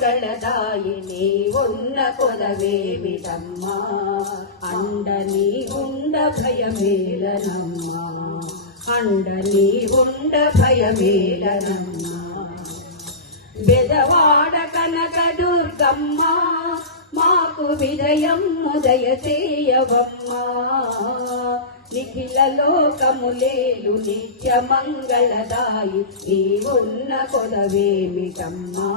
మంగళదాయి నీ ఉన్న కొలవేమిటమ్మా అండ నీ ఉండ భయమేలనమ్మా అండ నీ ఉండ భయమేలనమ్మా బెదవాడ కనక దుర్గమ్మ మాకు విజయం దయచేయవమ్మా నిఖిల లోకములేలు నిత్య మంగళదాయి నీ ఉన్న కొలవేమిటమ్మా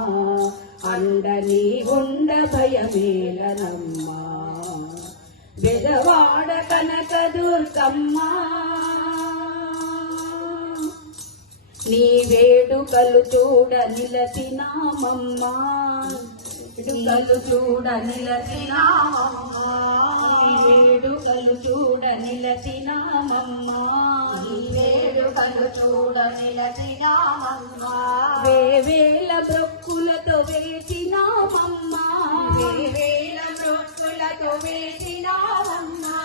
అండ నీ ఉండ భయమేలనమ్మా బెదవాడ కనక దుర్గమ్మ నీ వేడుకలు చూడ నిలచినామమ్మా వేడుకలు చూడ నిలచినామమ్మా వేడుకలు చూడ నిలచినామమ్మా వేడుకలు చూడ నిలచినామమ్మా వేవేల బ్రొక్కులతో వేచినామమ్మా వేవేల బ్రొక్కులతో వేచినామమ్మా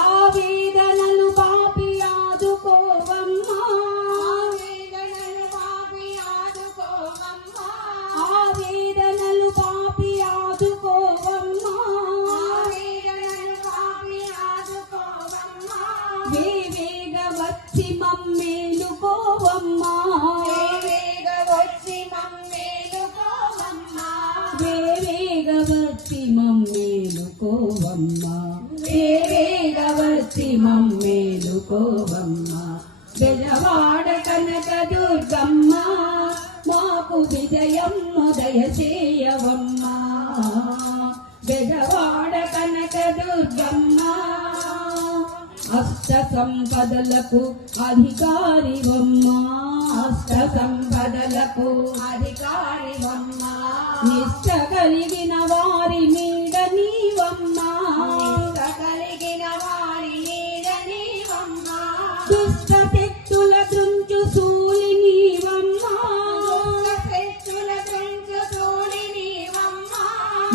ఆ వేదనలు పాపి ఆదుకోవమ్మా వేదనలు పాపి ఆదుకోవమ్మా వేవేగ వచ్చి మమ్మేలుకోవమ్మా వేవేగ వచ్చి మమ్మేలుకోవమ్మా వేవేగ వచ్చి మమ్మేలుకోవమ్మా వేవేగ వచ్చి మమ్మేలుకోవమ్మా బెజవాడ కనక దుర్గమ్మ మాకు విజయం దయచేయవమ్మా బెజవాడ కనక దుర్గమ్మ అష్ట సంపదలకు అధికారివమ్మా అష్ట సంపదలకు అధికారివమ్మా నిష్ట కలిగిన వారి నీడ నీవమ్మా నిష్ట కలిగిన వారి నీడ నీవమ్మా దుష్ట శక్తుల దృంచు సూలి నీవమ్మా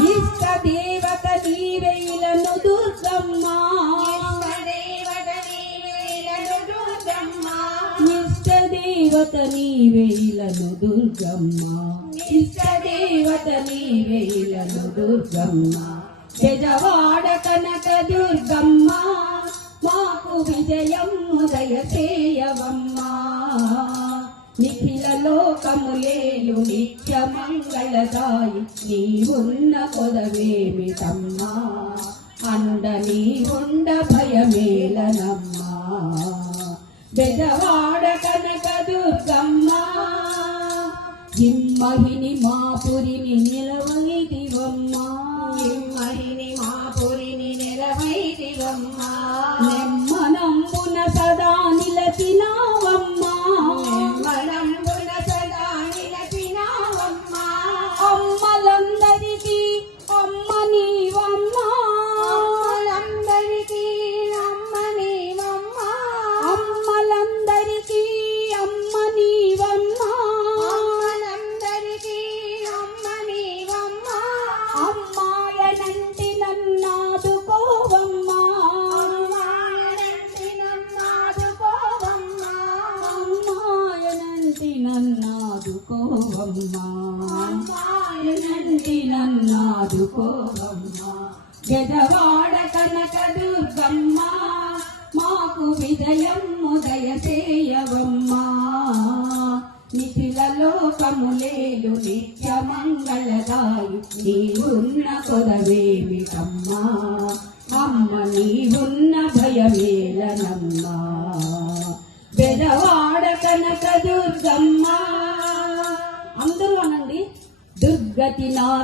ఇష్ట దేవత నీవేలను దుర్గమ్మా ఇష్ట దేవత నీవేలను దుర్గమ్మా ఇష్ట దేవత నీవేలను దుర్గమ్మా బెజవాడ కనక దుర్గమ్మ మాకు విజయం దయచేయవమ్మా నిఖిల లోకములేలు నిత్య మంగళదాయి నీ ఉన్న కొలవేమిటమ్మా అండ నీ ఉండ భయమేలనమ్మా బెజవాడ కనక దుర్గమ్మ హిమ్మహిని మాపురిని నిలవైదివమ్మా హిమ్మహిని మాపురిని నిలవైదివమ్మా నెమ్మనంబున సదా నిలచినావమ్మా నెమ్మనంబున సదా నిలచినావమ్మా అమ్మలందరికీ అమ్మ నీవమ్మా అమ్మలందరికీ అమ్మ నీవమ్మా అమ్మలందరికీ అమ్మ నీవమ్మా అమ్మలందరికీ అమ్మ నీవమ్మా అమ్మాయనంటి నన్నాదుకోవమ్మా అమ్మాయనంటి నన్నాదుకోవమ్మా అమ్మాయనంటి నన్నాదుకోవమ్మా అమ్మాయనంటి నన్నాదుకోవమ్మా బెజవాడ కనక దుర్గమ్మ మాకు విజయం దయచేయవమ్మా నిఖిల లోకములేలు నిత్య మంగళదాయి నీ ఉన్న కొలవేమిటమ్మా అమ్మ నీ ఉన్న భయమేలనమ్మా బెజవాడ కనక దుర్గమ్మ అందరూ అనండి దుర్గతి నా